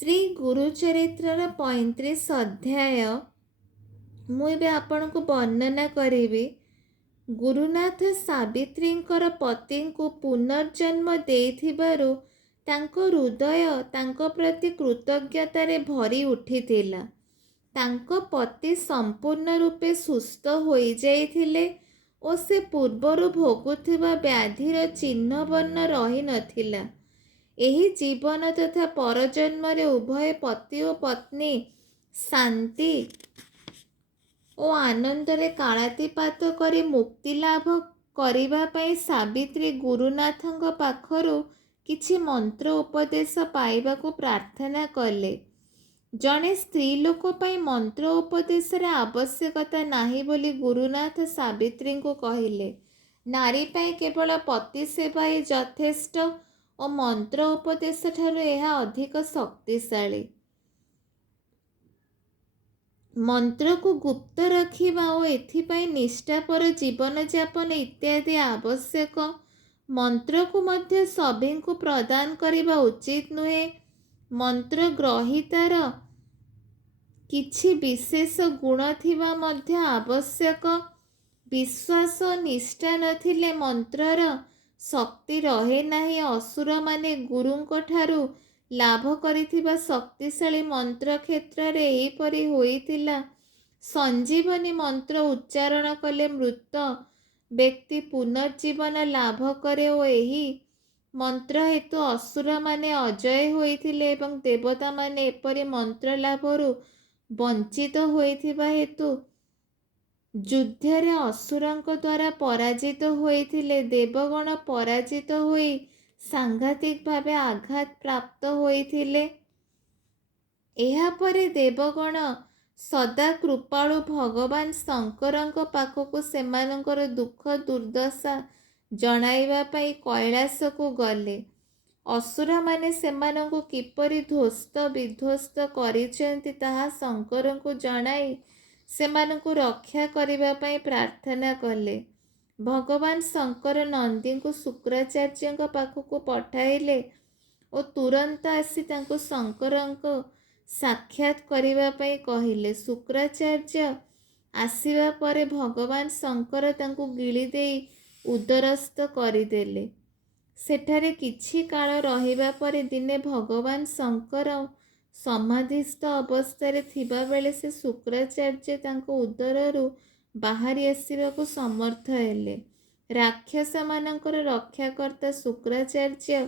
ଶ୍ରୀ ଗୁରୁଚରିତ୍ରର 35 ଅଧ୍ୟାୟ ମୁଁ ଏବେ ଆପଣଙ୍କୁ ବର୍ଣ୍ଣନା କରିବି। ଗୁରୁନାଥ ସାବିତ୍ରୀଙ୍କର ପତିଙ୍କୁ ପୁନର୍ଜନ୍ମ ଦେଇଥିବାରୁ ତାଙ୍କ ହୃଦୟ ତାଙ୍କ ପ୍ରତି କୃତଜ୍ଞତାରେ ଭରି ଉଠିଥିଲା। ତାଙ୍କ ପତି ସମ୍ପୂର୍ଣ୍ଣ ରୂପେ ସୁସ୍ଥ ହୋଇଯାଇଥିଲେ ଓ ସେ ପୂର୍ବରୁ ଭୋଗୁଥିବା ବ୍ୟାଧିର ଚିହ୍ନ ବର୍ଣ୍ଣ ରହିନଥିଲା। ଏହି ଜୀବନ ତଥା ପରଜନ୍ମରେ ଉଭୟ ପତି ଓ ପତ୍ନୀ ଶାନ୍ତି ଓ ଆନନ୍ଦରେ କାଳାତିପାତ କରି ମୁକ୍ତି ଲାଭ କରିବା ପାଇଁ ସାବିତ୍ରୀ ଗୁରୁନାଥଙ୍କ ପାଖରୁ କିଛି ମନ୍ତ୍ର ଉପଦେଶ ପାଇବାକୁ ପ୍ରାର୍ଥନା କଲେ। ଜଣେ ସ୍ତ୍ରୀ ଲୋକ ପାଇଁ ମନ୍ତ୍ର ଉପଦେଶର ଆବଶ୍ୟକତା ନାହିଁ ବୋଲି ଗୁରୁନାଥ ସାବିତ୍ରୀଙ୍କୁ କହିଲେ। ନାରୀ ପାଇଁ କେବଳ ପତି ସେବା ହିଁ ଯଥେଷ୍ଟ ଓ ମନ୍ତ୍ର ଉପଦେଶ ଠାରୁ ଏହା ଅଧିକ ଶକ୍ତିଶାଳୀ। ମନ୍ତ୍ରକୁ ଗୁପ୍ତ ରଖିବା ଓ ଏଥିପାଇଁ ନିଷ୍ଠାପର ଜୀବନଯାପନ ଇତ୍ୟାଦି ଆବଶ୍ୟକ। ମନ୍ତ୍ରକୁ ମଧ୍ୟ ସଭିଙ୍କୁ ପ୍ରଦାନ କରିବା ଉଚିତ ନୁହେଁ। ମନ୍ତ୍ର ଗ୍ରହୀତାର କିଛି ବିଶେଷ ଗୁଣ ଥିବା ମଧ୍ୟ ଆବଶ୍ୟକ। ବିଶ୍ୱାସ ଓ ନିଷ୍ଠା ନଥିଲେ ମନ୍ତ୍ରର ଶକ୍ତି ରହେ ନାହିଁ। ଅସୁରମାନେ ଗୁରୁଙ୍କ ଠାରୁ ଲାଭ କରିଥିବା ଶକ୍ତିଶାଳୀ ମନ୍ତ୍ର କ୍ଷେତ୍ରରେ ଏହିପରି ହୋଇଥିଲା। ସଞ୍ଜୀବନୀ ମନ୍ତ୍ର ଉଚ୍ଚାରଣ କଲେ ମୃତ ବ୍ୟକ୍ତି ପୁନର୍ଜୀବନ ଲାଭ କରେ ଓ ଏହି ମନ୍ତ୍ର ହେତୁ ଅସୁରମାନେ ଅଜୟ ହୋଇଥିଲେ ଏବଂ ଦେବତାମାନେ ଏପରି ମନ୍ତ୍ର ଲାଭରୁ ବଞ୍ଚିତ ହୋଇଥିବା ହେତୁ ଯୁଦ୍ଧରେ ଅସୁରଙ୍କ ଦ୍ୱାରା ପରାଜିତ ହୋଇଥିଲେ। ଦେବଗଣ ପରାଜିତ ହୋଇ ସାଂଘାତିକ ଭାବେ ଆଘାତ ପ୍ରାପ୍ତ ହୋଇଥିଲେ। ଏହାପରେ ଦେବଗଣ ସଦା କୃପାଳୁ ଭଗବାନ ଶଙ୍କରଙ୍କ ପାଖକୁ ସେମାନଙ୍କର ଦୁଃଖ ଦୁର୍ଦ୍ଦଶା ଜଣାଇବା ପାଇଁ କୈଳାସକୁ ଗଲେ। ଅସୁରମାନେ ସେମାନଙ୍କୁ କିପରି ଧ୍ୱସ୍ତ ବିଧ୍ୱସ୍ତ କରିଛନ୍ତି ତାହା ଶଙ୍କରଙ୍କୁ ଜଣାଇ ସେମାନଙ୍କୁ ରକ୍ଷା କରିବା ପାଇଁ ପ୍ରାର୍ଥନା କଲେ। ଭଗବାନ ଶଙ୍କର ନନ୍ଦୀଙ୍କୁ ଶୁକ୍ରାଚାର୍ଯ୍ୟଙ୍କ ପାଖକୁ ପଠାଇଲେ ଓ ତୁରନ୍ତ ଆସି ତାଙ୍କୁ ଶଙ୍କରଙ୍କ ସାକ୍ଷାତ କରିବା ପାଇଁ କହିଲେ। ଶୁକ୍ରାଚାର୍ଯ୍ୟ ଆସିବା ପରେ ଭଗବାନ ଶଙ୍କର ତାଙ୍କୁ ଗିଳି ଦେଇ ଉଦରସ୍ଥ କରିଦେଲେ। ସେଠାରେ କିଛି କାଳ ରହିବା ପରେ ଦିନେ ଭଗବାନ ଶଙ୍କର ସମାଧିସ୍ଥ ଅବସ୍ଥାରେ ଥିବାବେଳେ ସେ ଶୁକ୍ରାଚାର୍ଯ୍ୟ ତାଙ୍କ ଉଦରରୁ ବାହାରି ଆସିବାକୁ ସମର୍ଥ ହେଲେ। ରାକ୍ଷସମାନଙ୍କର ରକ୍ଷାକର୍ତ୍ତା ଶୁକ୍ରାଚାର୍ଯ୍ୟ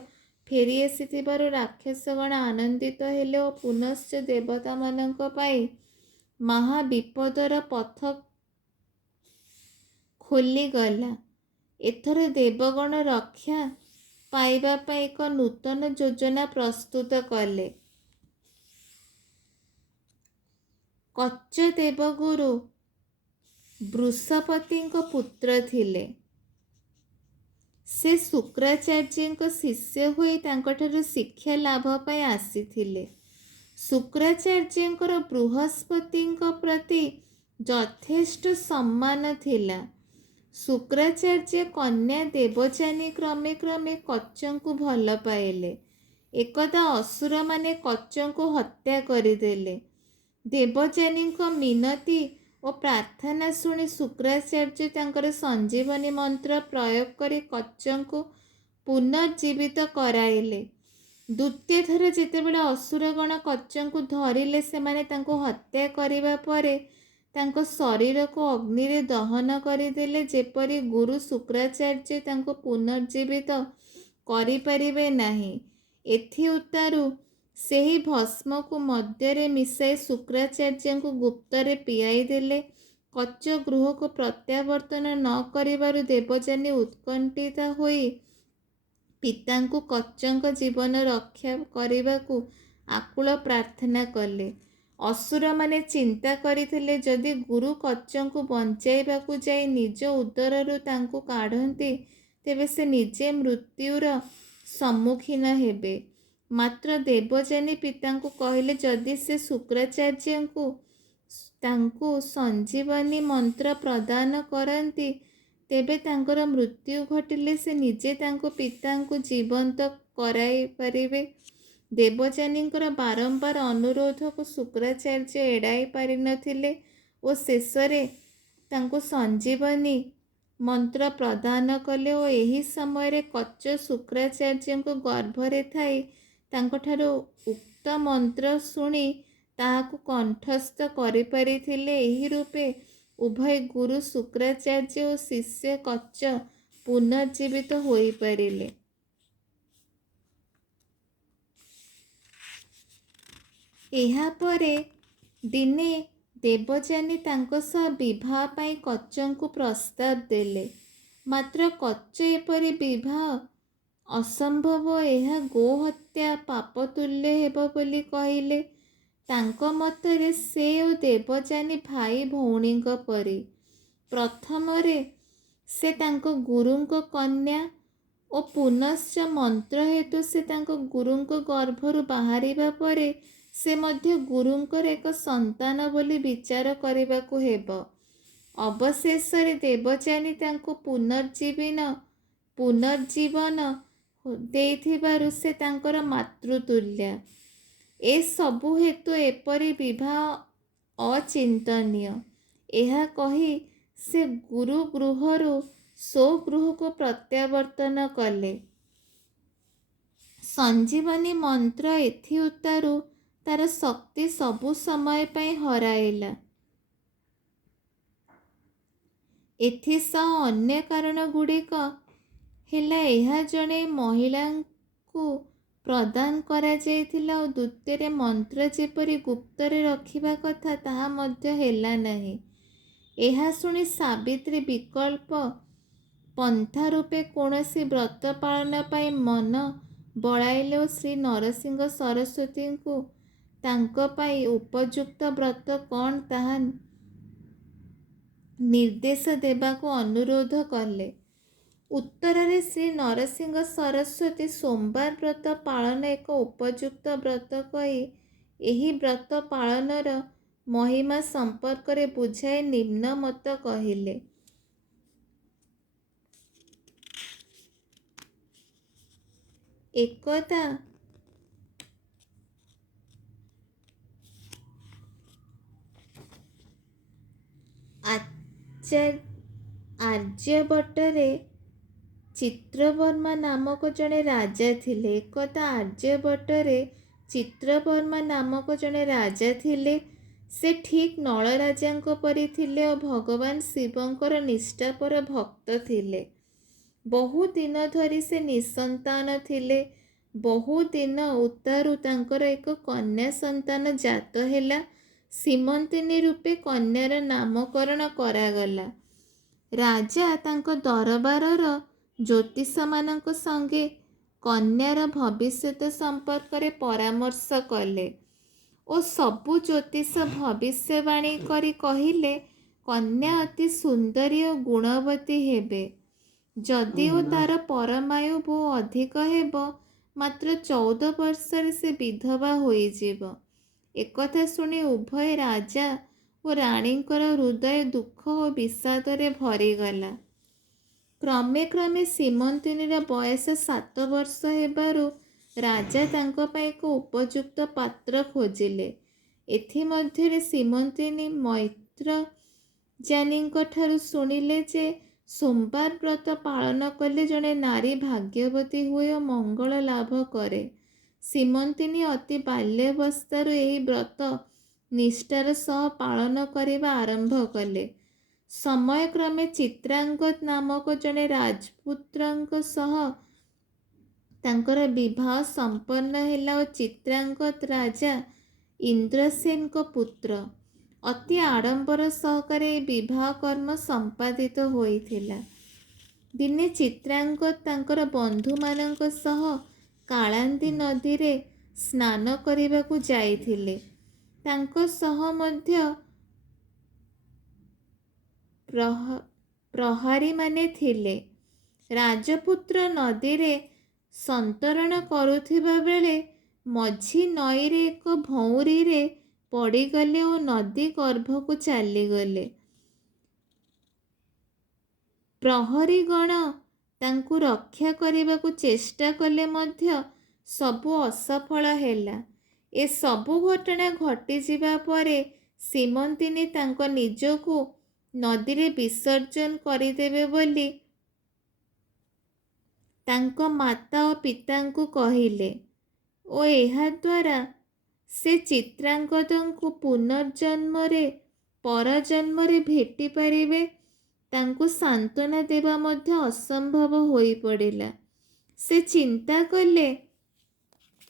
ଫେରି ଆସିଥିବାରୁ ରାକ୍ଷସଗଣ ଆନନ୍ଦିତ ହେଲେ ଓ ପୁନଶ୍ଚ ଦେବତାମାନଙ୍କ ପାଇଁ ମହାବିପଦର ପଥ ଖୋଲିଗଲା। ଏଥର ଦେବଗଣ ରକ୍ଷା ପାଇବା ପାଇଁ ଏକ ନୂତନ ଯୋଜନା ପ୍ରସ୍ତୁତ କଲେ। କଚ୍ଛ ଦେବଗୁରୁ ବୃଷପତିଙ୍କ ପୁତ୍ର ଥିଲେ। ସେ ଶୁକ୍ରାଚାର୍ଯ୍ୟଙ୍କ ଶିଷ୍ୟ ହୋଇ ତାଙ୍କଠାରୁ ଶିକ୍ଷା ଲାଭ ପାଇଁ ଆସିଥିଲେ। ଶୁକ୍ରାଚାର୍ଯ୍ୟଙ୍କର ବୃହସ୍ପତିଙ୍କ ପ୍ରତି ଯଥେଷ୍ଟ ସମ୍ମାନ ଥିଲା। ଶୁକ୍ରାଚାର୍ଯ୍ୟ କନ୍ୟା ଦେବଯାନୀ କ୍ରମେ କ୍ରମେ କଚ୍ଛଙ୍କୁ ଭଲ ପାଇଲେ। ଏକଦା ଅସୁରମାନେ କଚ୍ଛଙ୍କୁ ହତ୍ୟା କରିଦେଲେ। ଦେବଯାନୀଙ୍କ ମିନତି ଓ ପ୍ରାର୍ଥନା ଶୁଣି ଶୁକ୍ରାଚାର୍ଯ୍ୟ ତାଙ୍କର ସଞ୍ଜୀବନୀ ମନ୍ତ୍ର ପ୍ରୟୋଗ କରି କଚ୍ଛଙ୍କୁ ପୁନର୍ଜୀବିତ କରାଇଲେ। ଦ୍ୱିତୀୟ ଥର ଯେତେବେଳେ ଅସୁରଗଣ କଚ୍ଛଙ୍କୁ ଧରିଲେ ସେମାନେ ତାଙ୍କୁ ହତ୍ୟା କରିବା ପରେ ତାଙ୍କ ଶରୀରକୁ ଅଗ୍ନିରେ ଦହନ କରିଦେଲେ ଯେପରି ଗୁରୁ ଶୁକ୍ରାଚାର୍ଯ୍ୟ ତାଙ୍କୁ ପୁନର୍ଜୀବିତ କରିପାରିବେ ନାହିଁ। ଏଥିଉତ୍ତାରୁ ସେହି ଭସ୍ମକୁ ମଦ୍ୟରେ ମିଶାଇ ଶୁକ୍ରାଚାର୍ଯ୍ୟଙ୍କୁ ଗୁପ୍ତରେ ପିଆଇ ଦେଲେ। କଚ୍ଛ ଗୃହକୁ ପ୍ରତ୍ୟାବର୍ତ୍ତନ ନ କରିବାରୁ ଦେବଯାନୀ ଉତ୍କଣ୍ଠିତା ହୋଇ ପିତାଙ୍କୁ କଚ୍ଛଙ୍କ ଜୀବନ ରକ୍ଷା କରିବାକୁ ଆକୁଳ ପ୍ରାର୍ଥନା କଲେ। ଅସୁରମାନେ ଚିନ୍ତା କରିଥିଲେ ଯଦି ଗୁରୁ କଚ୍ଛଙ୍କୁ ବଞ୍ଚାଇବାକୁ ଯାଇ ନିଜ ଉଦରରୁ ତାଙ୍କୁ କାଢ଼ନ୍ତି ତେବେ ସେ ନିଜେ ମୃତ୍ୟୁର ସମ୍ମୁଖୀନ ହେବେ। ମାତ୍ର ଦେବଯାନୀ ପିତାଙ୍କୁ କହିଲେ ଯଦି ସେ ଶୁକ୍ରାଚାର୍ଯ୍ୟଙ୍କୁ ତାଙ୍କୁ ସଞ୍ଜୀବନୀ ମନ୍ତ୍ର ପ୍ରଦାନ କରନ୍ତି ତେବେ ତାଙ୍କର ମୃତ୍ୟୁ ଘଟିଲେ ସେ ନିଜେ ତାଙ୍କ ପିତାଙ୍କୁ ଜୀବନ୍ତ କରାଇ ପାରିବେ। ଦେବଯାନୀଙ୍କର ବାରମ୍ବାର ଅନୁରୋଧକୁ ଶୁକ୍ରାଚାର୍ଯ୍ୟ ଏଡ଼ାଇ ପାରିନଥିଲେ ଓ ଶେଷରେ ତାଙ୍କୁ ସଞ୍ଜୀବନୀ ମନ୍ତ୍ର ପ୍ରଦାନ କଲେ ଓ ଏହି ସମୟରେ କଚ୍ଛ ଶୁକ୍ରାଚାର୍ଯ୍ୟଙ୍କ ଗର୍ଭରେ ଥାଇ ତାଙ୍କଠାରୁ ଉକ୍ତ ମନ୍ତ୍ର ଶୁଣି ତାହାକୁ କଣ୍ଠସ୍ଥ କରିପାରିଥିଲେ। ଏହି ରୂପେ ଉଭୟ ଗୁରୁ ଶୁକ୍ରାଚାର୍ଯ୍ୟ ଓ ଶିଷ୍ୟ କଚ୍ଛ ପୁନର୍ଜୀବିତ ହୋଇପାରିଲେ। ଏହାପରେ ଦିନେ ଦେବଯାନୀ ତାଙ୍କ ସହ ବିବାହ ପାଇଁ କଚ୍ଛଙ୍କୁ ପ୍ରସ୍ତାବ ଦେଲେ। ମାତ୍ର କଚ୍ଛ ଏପରି ବିବାହ ଅସମ୍ଭବ, ଏହା ଗୋହତ୍ୟା ପାପତୁଲ୍ୟ ହେବ ବୋଲି କହିଲେ। ତାଙ୍କ ମତରେ ସେ ଓ ଦେବଯାନୀ ଭାଇ ଭଉଣୀଙ୍କ ପରି। ପ୍ରଥମରେ ସେ ତାଙ୍କ ଗୁରୁଙ୍କ କନ୍ୟା ଓ ପୁନଶ୍ଚ ମନ୍ତ୍ର ହେତୁ ସେ ତାଙ୍କ ଗୁରୁଙ୍କ ଗର୍ଭରୁ ବାହାରିବା ପରେ ସେ ମଧ୍ୟ ଗୁରୁଙ୍କର ଏକ ସନ୍ତାନ ବୋଲି ବିଚାର କରିବାକୁ ହେବ। ଅବଶେଷରେ ଦେବଯାନୀ ତାଙ୍କୁ ପୁନର୍ଜୀବନ ଦେଇଥିବାରୁ ସେ ତାଙ୍କର ମାତୃତୁଲ୍ୟା। ଏସବୁ ହେତୁ ଏପରି ବିବାହ ଅଚିନ୍ତନୀୟ। ଏହା କହି ସେ ଗୁରୁ ଗୃହରୁ ସ୍ୱଗୃହକୁ ପ୍ରତ୍ୟାବର୍ତ୍ତନ କଲେ। ସଞ୍ଜୀବନୀ ମନ୍ତ୍ର ଏଥିଉତ୍ତାରୁ ତାର ଶକ୍ତି ସବୁ ସମୟ ପାଇଁ ହରାଇଲା। ଏଥିସହ ଅନ୍ୟ କାରଣ ଗୁଡ଼ିକ ହେଲା, ଏହା ଜଣେ ମହିଳାଙ୍କୁ ପ୍ରଦାନ କରାଯାଇଥିଲା ଓ ଦ୍ୱିତୀୟରେ ମନ୍ତ୍ର ଯେପରି ଗୁପ୍ତରେ ରଖିବା କଥା ତାହା ମଧ୍ୟ ହେଲା ନାହିଁ। ଏହା ଶୁଣି ସାବିତ୍ରୀ ବିକଳ୍ପ ପନ୍ଥା ରୂପେ କୌଣସି ବ୍ରତ ପାଳନ ପାଇଁ ମନ ବଳାଇଲେ ଓ ଶ୍ରୀ ନରସିଂହ ସରସ୍ୱତୀଙ୍କୁ ତାଙ୍କ ପାଇଁ ଉପଯୁକ୍ତ ବ୍ରତ କ'ଣ ତାହା ନିର୍ଦ୍ଦେଶ ଦେବାକୁ ଅନୁରୋଧ କଲେ। ଉତ୍ତରରେ ଶ୍ରୀ ନରସିଂହ ସରସ୍ୱତୀ ସୋମବାର ବ୍ରତ ପାଳନ ଏକ ଉପଯୁକ୍ତ ବ୍ରତ କହି ଏହି ବ୍ରତ ପାଳନର ମହିମା ସମ୍ପର୍କରେ ବୁଝାଇ ନିମ୍ନ ମତ କହିଲେ। ଏକଦା ଆର୍ଯ୍ୟବଟରେ ଚିତ୍ରବର୍ମା ନାମକ ଜଣେ ରାଜା ଥିଲେ। ସେ ଠିକ୍ ନଳରାଜାଙ୍କ ପରି ଥିଲେ ଓ ଭଗବାନ ଶିବଙ୍କର ନିଷ୍ଠାପର ଭକ୍ତ ଥିଲେ। ବହୁ ଦିନ ଧରି ସେ ନିଃସନ୍ତାନ ଥିଲେ। ବହୁ ଦିନ ଉତ୍ତାରୁ ତାଙ୍କର ଏକ କନ୍ୟା ସନ୍ତାନ ଜାତ ହେଲା। ସୀମନ୍ତିନୀ ରୂପେ କନ୍ୟାର ନାମକରଣ କରାଗଲା। ରାଜା ତାଙ୍କ ଦରବାରର ଜ୍ୟୋତିଷମାନଙ୍କ ସଙ୍ଗେ କନ୍ୟାର ଭବିଷ୍ୟତ ସମ୍ପର୍କରେ ପରାମର୍ଶ କଲେ ଓ ସବୁ ଜ୍ୟୋତିଷ ଭବିଷ୍ୟବାଣୀ କରି କହିଲେ, କନ୍ୟା ଅତି ସୁନ୍ଦରୀ ଓ ଗୁଣବତୀ ହେବେ। ଯଦିଓ ତାର ପରମାୟୁ ବହୁ ଅଧିକ ହେବ, ମାତ୍ର 14 ବର୍ଷରେ ସେ ବିଧବା ହୋଇଯିବ। ଏକଥା ଶୁଣି ଉଭୟ ରାଜା ଓ ରାଣୀଙ୍କର ହୃଦୟ ଦୁଃଖ ଓ ବିଷାଦରେ ଭରିଗଲା। କ୍ରମେ କ୍ରମେ ସୀମନ୍ତିନୀର ବୟସ 7 ବର୍ଷ ହେବାରୁ ରାଜା ତାଙ୍କ ପାଇଁ ଏକ ଉପଯୁକ୍ତ ପାତ୍ର ଖୋଜିଲେ। ଏଥିମଧ୍ୟରେ ସୀମନ୍ତିନୀ ମୈତ୍ରଯାନୀଙ୍କ ଠାରୁ ଶୁଣିଲେ ଯେ ସୋମବାର ବ୍ରତ ପାଳନ କଲେ ଜଣେ ନାରୀ ଭାଗ୍ୟବତୀ ହୁଏ ଓ ମଙ୍ଗଳ ଲାଭ କରେ। ସୀମନ୍ତିନୀ ଅତି ବାଲ୍ୟାବସ୍ଥାରୁ ଏହି ବ୍ରତ ନିଷ୍ଠାର ସହ ପାଳନ କରିବା ଆରମ୍ଭ କଲେ। ସମୟକ୍ରମେ ଚିତ୍ରାଙ୍ଗଦ ନାମକ ଜଣେ ରାଜପୁତ୍ରଙ୍କ ସହ ତାଙ୍କର ବିବାହ ସମ୍ପନ୍ନ ହେଲା ଓ ଚିତ୍ରାଙ୍ଗଦ ରାଜା ଇନ୍ଦ୍ରସେନଙ୍କ ପୁତ୍ର। ଅତି ଆଡ଼ମ୍ବର ସହକାରେ ଏହି ବିବାହ କର୍ମ ସମ୍ପାଦିତ ହୋଇଥିଲା। ଦିନେ ଚିତ୍ରାଙ୍ଗଦ ତାଙ୍କର ବନ୍ଧୁମାନଙ୍କ ସହ କାଳାନ୍ଦୀ ନଦୀରେ ସ୍ନାନ କରିବାକୁ ଯାଇଥିଲେ। ତାଙ୍କ ସହ ମଧ୍ୟ ପ୍ରହରୀମାନେ ଥିଲେ। ରାଜପୁତ୍ର ନଦୀରେ ସନ୍ତରଣ କରୁଥିବା ବେଳେ ମଝି ନଈରେ ଏକ ଭଉଁରୀରେ ପଡ଼ିଗଲେ ଓ ନଦୀ ଗର୍ଭକୁ ଚାଲିଗଲେ। ପ୍ରହରୀଗଣ ତାଙ୍କୁ ରକ୍ଷା କରିବାକୁ ଚେଷ୍ଟା କଲେ ମଧ୍ୟ ସବୁ ଅସଫଳ ହେଲା। ଏ ସବୁ ଘଟଣା ଘଟିଯିବା ପରେ ସୀମନ୍ତିନୀ ତାଙ୍କ ନିଜକୁ ନଦୀରେ ବିସର୍ଜନ କରିଦେବେ ବୋଲି ତାଙ୍କ ମାତା ଓ ପିତାଙ୍କୁ କହିଲେ ଓ ଏହାଦ୍ୱାରା ସେ ଚିତ୍ରାଙ୍ଗଦଙ୍କୁ ପୁନର୍ଜନ୍ମରେ ପରଜନ୍ମରେ ଭେଟି ପାରିବେ। ତାଙ୍କୁ ସାନ୍ତ୍ୱନା ଦେବା ମଧ୍ୟ ଅସମ୍ଭବ ହୋଇପଡ଼ିଲା। ସେ ଚିନ୍ତା କଲେ